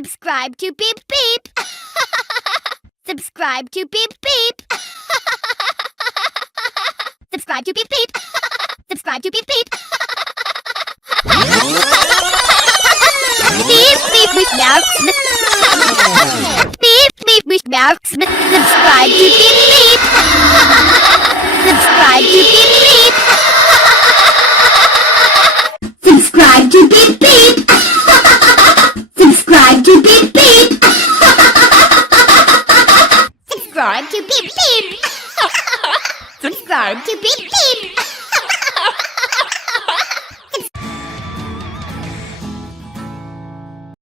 Subscribe to Beep Beep. Subscribe to Beep Beep. Subscribe to Beep Beep. Subscribe to Beep Beep. Beep Beep with Marksman. Beep Beep with Marksman. Subscribe to Beep Beep. Subscribe to Beep Beep. Subscribe to Beep Beep. Subscribe to Beep Beep. Subscribe to Beep Beep. Subscribe to Beep Beep.